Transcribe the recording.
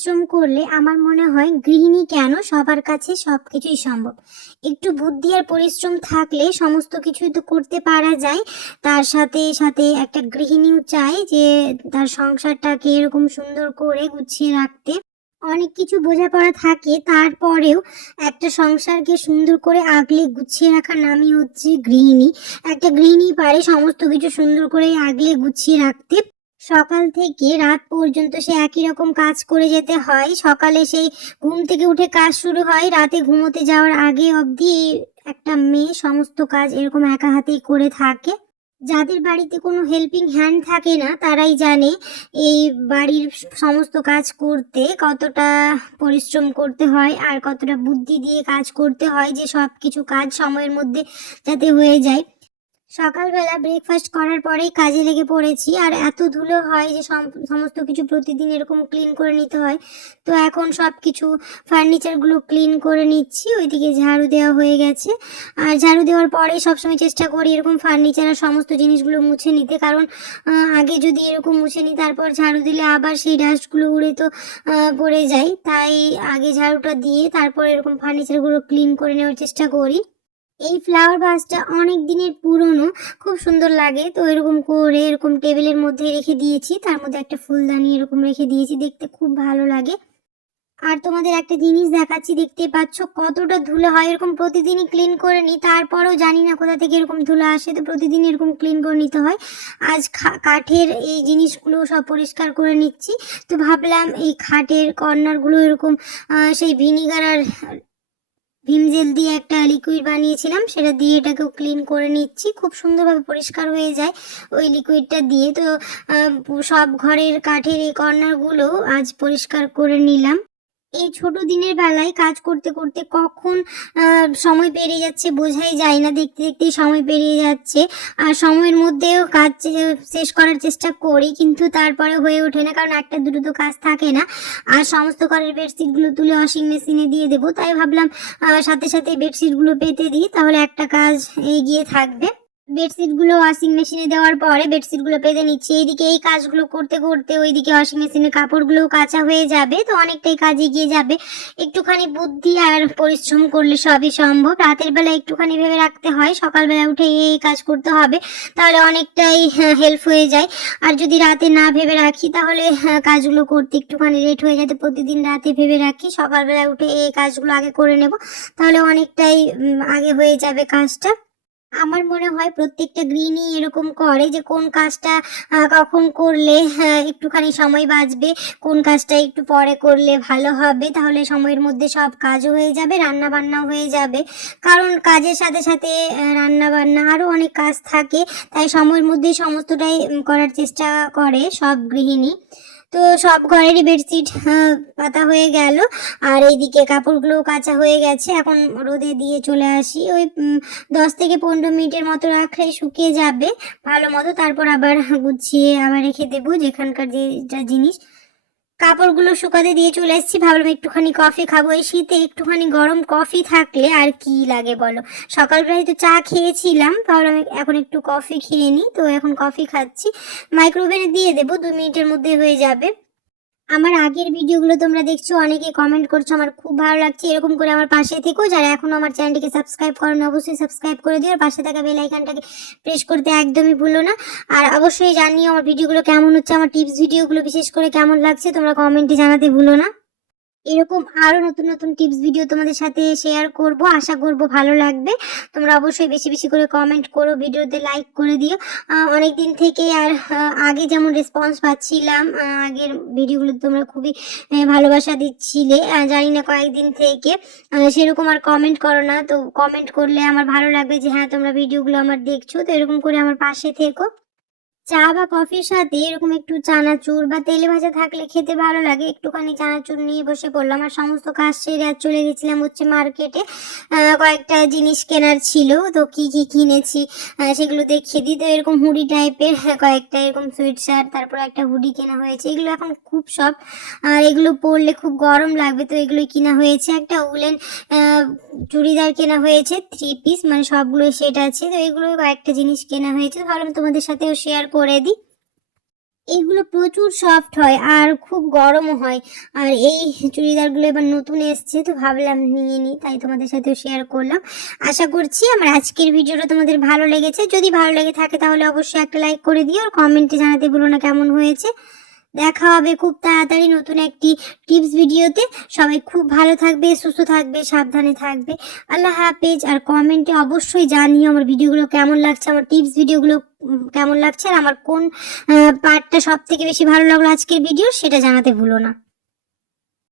পরিশ্রম করলে আমার মনে হয় গৃহিণী কেন সবার কাছে সব কিছুই সম্ভব? একটু বুদ্ধি আর পরিশ্রম থাকলে সমস্ত কিছুই তো করতে পারা যায়। তার সাথে সাথে একটা গৃহিণীও চায় যে তার সংসারটাকে এরকম সুন্দর করে গুছিয়ে রাখতে। অনেক কিছু বোঝাপড়া থাকে, তারপরেও একটা সংসারকে সুন্দর করে আগলে গুছিয়ে রাখার নামই হচ্ছে গৃহিণী। একটা গৃহিণী পারে সমস্ত কিছু সুন্দর করে আগলে গুছিয়ে রাখতে। সকাল থেকে রাত পর্যন্ত সে একই রকম কাজ করে যেতে হয়। সকালে সেই ঘুম থেকে উঠে কাজ শুরু হয়। রাতে ঘুমোতে যাওয়ার আগে অবধি একটা মেয়ে সমস্ত কাজ এরকম একা হাতেই করে থাকে। যাদের বাড়িতে কোনো হেল্পিং হ্যান্ড থাকে না, তারাই জানে এই বাড়ির সমস্ত কাজ করতে কতটা পরিশ্রম করতে হয় আর কতটা বুদ্ধি দিয়ে কাজ করতে হয় যে সব কিছু কাজ সময়ের মধ্যে যাতে হয়ে যায়। সকালবেলা ব্রেকফাস্ট করার পরেই কাজে লেগে পড়েছি। আর এত ধুলো হয় যে সম- সমস্ত কিছু প্রতিদিন এরকম ক্লিন করে নিতে হয়। তো এখন সব কিছু ফার্নিচারগুলো ক্লিন করে নিচ্ছি। ওইদিকে ঝাড়ু দেওয়া হয়ে গেছে। আর ঝাড়ু দেওয়ার পরে সবসময় চেষ্টা করি এরকম ফার্নিচার আর সমস্ত জিনিসগুলো মুছে নিতে। কারণ আগে যদি এরকম মুছে নিই তারপর ঝাড়ু দিলে আবার সেই ডাস্টগুলো উড়ে তো পড়ে যায়। তাই আগে ঝাড়ুটা দিয়ে তারপর এরকম ফার্নিচারগুলো ক্লিন করে নেওয়ার চেষ্টা করি। এই ফ্লাওয়ার ভাসটা অনেক দিনের পুরনো, খুব সুন্দর লাগে। তো এরকম করে এরকম টেবিলের মধ্যে রেখে দিয়েছি। তার মধ্যে একটা ফুলদানি এরকম রেখে দিয়েছি, দেখতে খুব ভালো লাগে। আর তোমাদের একটা জিনিস দেখাচ্ছি, দেখতে পাচ্ছ কতটা ধুলো হয়। এরকম প্রতিদিনই ক্লিন করে নিই তারপরেও জানি না কোথা থেকে এরকম ধুলো আসে। তো প্রতিদিন এরকম ক্লিন করে নিতে হয়। আজ কাঠের এই জিনিসগুলো সব পরিষ্কার করে নিচ্ছি। তো ভাবলাম এই খাটের কর্নারগুলো এরকম সেই ভিনিগার আর ভিম জেল দিয়ে একটা লিকুইড বানিয়েছিলাম, সেটা দিয়ে এটাকে ক্লিন করে নিচ্ছি। খুব সুন্দরভাবে পরিষ্কার হয়ে যায় ওই লিকুইডটা দিয়ে। তো সব ঘরের কাঠের এই কর্নারগুলো আজ পরিষ্কার করে নিলাম। এই ছোট দিনের বেলায় কাজ করতে করতে কখন সময় পেরিয়ে যাচ্ছে বোঝাই যায় না। দেখতে, দেখতেই সময় পেরিয়ে যাচ্ছে। আর সময়ের মধ্যেও কাজ শেষ করার চেষ্টা করি, কিন্তু তারপরে হয়ে ওঠে না, কারণ একটা দুটো তো কাজ থাকে না। আর সমস্ত ঘরের বেডশিটগুলো তুলে ওয়াশিং মেশিনে দিয়ে দেবো। তাই ভাবলাম সাথে সাথে বেডশিটগুলো পেতে দিই, তাহলে একটা কাজ এগিয়ে থাকবে। বেডশিটগুলো ওয়াশিং মেশিনে দেওয়ার পরে বেডশিটগুলো পেতে নিচ্ছি। এইদিকে এই কাজগুলো করতে করতে ওইদিকে ওয়াশিং মেশিনের কাপড়গুলো কাঁচা হয়ে যাবে তো অনেকটাই কাজ এগিয়ে যাবে। একটুখানি বুদ্ধি আর পরিশ্রম করলে সবই সম্ভব। রাতের বেলা একটুখানি ভেবে রাখতে হয় সকালবেলা উঠে এই কাজ করতে হবে তাহলে অনেকটাই হেল্প হয়ে যায়। আর যদি রাতে না ভেবে রাখি তাহলে হ্যাঁ, কাজগুলো করতে একটুখানি লেট হয়ে যাতে প্রতিদিন রাতে ভেবে রাখি সকালবেলা উঠে এই কাজগুলো আগে করে নেব তাহলে অনেকটাই আগে হয়ে যাবে কাজটা। আমার মনে হয় প্রত্যেকটা গৃহিণী এরকম করে যে কোন কাজটা কখন করলে একটুখানি সময় বাঁচবে, কোন কাজটা একটু পরে করলে ভালো হবে, তাহলে সময়ের মধ্যে সব কাজও হয়ে যাবে রান্না বান্নাও হয়ে যাবে। কারণ কাজের সাথে সাথে রান্না বান্না আরও অনেক কাজ থাকে, তাই সময়ের মধ্যেই সমস্তটাই করার চেষ্টা করে সব গৃহিণী। তো সব ঘরেরই বেডশিট পাতা হয়ে গেল। আর এইদিকে কাপড়গুলো কাঁচা হয়ে গেছে। এখন রোদে দিয়ে চলে আসি। ওই দশ থেকে পনেরো মিনিটের মতো রাখলে শুকিয়ে যাবে ভালো মতো। তারপর আবার গুছিয়ে আবার রেখে দেবো যেখানকার যেটা জিনিস। কাপড়গুলো শুকাতে দিয়ে চলে এসেছি। ভাবলাম একটুখানি কফি খাব। এই শীতে একটুখানি গরম কফি থাকলে আর কি লাগে বলো? সকালবেলায় তো চা খেয়েছিলাম। ভাবলাম এখন একটু কফি খেয়ে নিই। তো এখন কফি খাচ্ছি। মাইক্রোওভেনে দিয়ে দেবো। দু মিনিটের মধ্যে হয়ে যাবে। আমার আগের ভিডিওগুলো তোমরা দেখছ, অনেকে কমেন্ট করছ, আমার খুব ভালো লাগছে। এরকম করে আমার পাশে থেকো, যারা এখনও আমার চ্যানেলটিকে সাবস্ক্রাইব করো না অবশ্যই সাবস্ক্রাইব করে দিও, আর পাশে থাকা বেল আইকনটাকে প্রেস করতে একদমই ভুলো না। আর অবশ্যই জানিও আমার ভিডিওগুলো কেমন হচ্ছে, আমার টিপস ভিডিওগুলো বিশেষ করে কেমন লাগছে, তোমরা কমেন্টে জানাতে ভুলো না। এরকম আরও নতুন নতুন টিপস ভিডিও তোমাদের সাথে শেয়ার করব। আশা করব ভালো লাগবে। তোমরা অবশ্যই বেশি বেশি করে কমেন্ট করো ভিডিওতে লাইক করে দিও। অনেক দিন থেকে আর আগে যেমন রেসপন্স পাচ্ছিলাম আগের ভিডিওগুলো তোমরা খুবই ভালোবাসা দিচ্ছিলে। জানি না কয়েকদিন থেকে সেরকম আর কমেন্ট করো না। তো কমেন্ট করলে আমার ভালো লাগবে যে হ্যাঁ তোমরা ভিডিওগুলো আমার দেখছ। তো এরকম করে আমার পাশে থেকো। চা বা কফির সাথে এরকম একটু চানাচুর বা তেলে ভাজা থাকলে খেতে ভালো লাগে। একটুখানি চানাচুর নিয়ে বসে পড়লাম। আর সমস্ত কাজ সেরে আর চলে গেছিলাম হচ্ছে মার্কেটে কয়েকটা জিনিস কেনার ছিল। তো কি কি কিনেছি সেগুলো দেখিয়ে দিই। তো এরকম হুডি টাইপের কয়েকটা এরকম সুইট শার্ট তারপর একটা হুডি কেনা হয়েছে। এগুলো এখন খুব সব আর এগুলো পরলে খুব গরম লাগবে। তো এগুলোই কিনা হয়েছে। একটা উলেন চুড়িদার কেনা হয়েছে থ্রি পিস মানে সবগুলো সেট আছে। তো এগুলো কয়েকটা জিনিস কেনা হয়েছে। ভাবলাম তোমাদের সাথেও শেয়ার করে দিই। এইগুলো প্রচুর সফট হয় আর খুব গরমও হয়। আর এই চুড়িদারগুলো এবার নতুন এসছে তো ভাবলাম নিয়ে নিই, তাই তোমাদের সাথেও শেয়ার করলাম। আশা করছি আমার আজকের ভিডিওটা তোমাদের ভালো লেগেছে। যদি ভালো লেগে থাকে তাহলে অবশ্যই একটা লাইক করে দিও আর কমেন্টে জানাতে ভুলো না কেমন হয়েছে। দেখা হবে খুব তাড়াতাড়ি নতুন একটি টিপস ভিডিওতে সবাই খুব ভালো থাকবে, সুস্থ থাকবে, সাবধানে থাকবে। আল্লাহ হাফেজ। আর কমেন্টে অবশ্যই জানিও আমার ভিডিওগুলো কেমন লাগছে, আমার টিপস ভিডিওগুলো কেমন লাগছে, আর আমার কোন পার্টটা সব থেকে বেশি ভালো লাগল আজকের ভিডিও সেটা জানাতে ভুলো না।